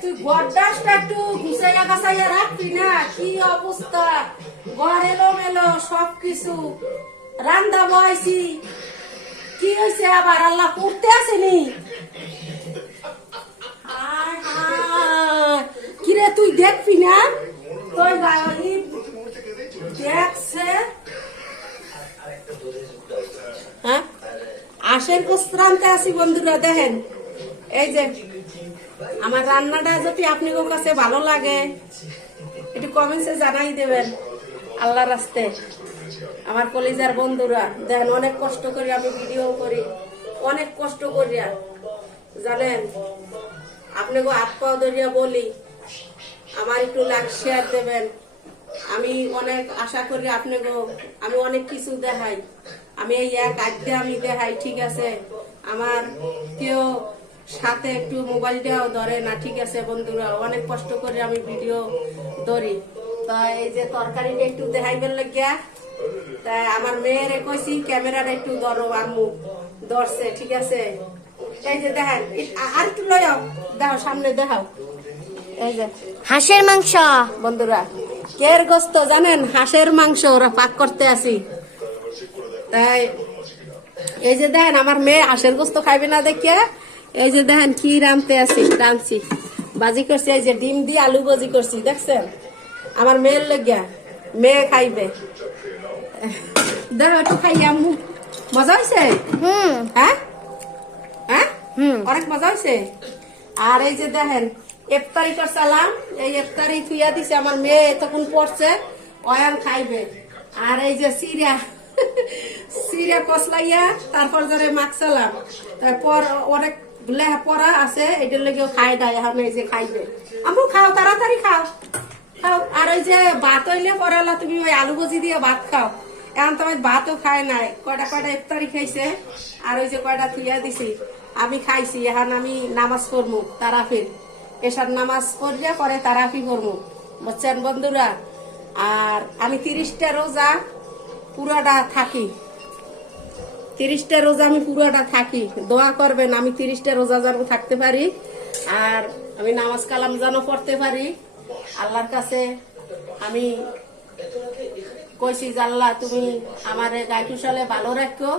তুই গড্ডাসটা একটু গুছাইয়া গাছাইয়া রাখবি না? কি অবস্থা, ঘর এলো মেলো সবকিছু, রান্না বয়সি কি হয়েছে আবার? আল্লাহ পড়তে আসেনি? কিরে তুই দেখবি না? তোর দেখছে হ্যাঁ আশের গোস্ত্রান্তে আছি বন্ধুরা। দেখেন এই যে আমার রান্নাটা যদি আপনাদের কাছে ভালো লাগে একটু কমেন্টসে জানাই দেবেন। আল্লাহ রাস্তে আমার কলিজার বন্ধুরা, দেখেন অনেক কষ্ট করে আমি ভিডিও করি, অনেক কষ্ট করিয়া জানেন। আপনাকে হাত পাও ধরিয়া বলি আমার একটু লাইক শেয়ার দেবেন। আমি অনেক আশা করি আপনাকে আমি অনেক কিছু দেখাই, আমি এই এক আড্ডে আমি দেখাই, ঠিক আছে? আমার কেউ সাথে একটু মোবাইলটাও ধরে না, ঠিক আছে বন্ধুরা? অনেক কষ্ট করে আমি ভিডিও ধরি। তা এই যে তরকারিটা একটু দেখাইবেন লাগিয়া, তাই আমার মেয়ের কইছি ক্যামেরাটা একটু ধরো, আম্মু ধরছে, ঠিক আছে? এই যে দেখেন আর একটু লয়াও, দেখো সামনে দেখাও। এই যে হাঁসের মাংস বন্ধুরা, কের গোস্ত জানেন, হাঁসের মাংস ওরা পাক করতে আসি। তাই এই যে দেখেন আমার মেয়ে হাঁসের গোস্ত খাইবে না দেখে এই যে দেখেন কি রাঁধছি বাজি করছি। এই যে ডিম দিয়ে আলু ভাজি করছি, দেখছেন? আমার মেয়ের লাগিয়া, মেয়ে খাইবে। দেখো একটু খাই আম্মু, মজা হয়েছে? হ্যাঁ হ্যাঁ অনেক মজা হয়েছে। আর এই যে দেখেন ইফতারি করছিলাম, এই ইফতারি থুইয়া দিছে আমার মেয়ে, তখন পড়ছে অয়ান খাইবে। আর এই যে সিরিয়া কসলাইয়া তারপর ধরে মাখছিলাম, তারপর অনেক পড়া আছে, এটার লেগে খাই দেয়। এখন এই যে খাইবে, আমু খাও তাড়াতাড়ি খাও খাও। আর ওই যে ভাত হইলে পড়ালা তুমি ওই আলু ভাজি দিয়ে ভাত খাও। এখন তো ভাতও খায় নাই, কয়টা ইফতারি খাইছে আর ওই যে কয়টা থুইয়া দিছি আমি খাইছি। এখন আমি নামাজ পড়বো, তারাফির এসার নামাজ পড়লে পরে তারাফি পড়বো, বুঝছেন বন্ধুরা? আর আমি 30টা রোজা পুরাটা থাকি, 30টা রোজা আমি পুরাটা থাকি। দোয়া করবেন আমি 30টা রোজা যেন থাকতে পারি, আর আমি নামাজ কালাম যেন পড়তে পারি। আল্লাহর কাছে আমি কইছি যে আল্লাহ তুমি আমার গাইটু সালে ভালো রাখো,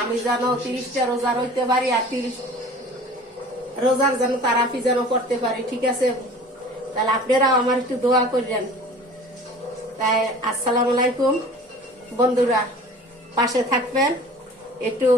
আমি যেন 30টা রোজা রইতে পারি, আর 30 রোজার যেন তারাফি যেন করতে পারি, ঠিক আছে? তাহলে আপনারাও আমার একটু দোয়া করবেন। তাই আসসালামু আলাইকুম বন্ধুরা, পাশে থাকবেন, একটু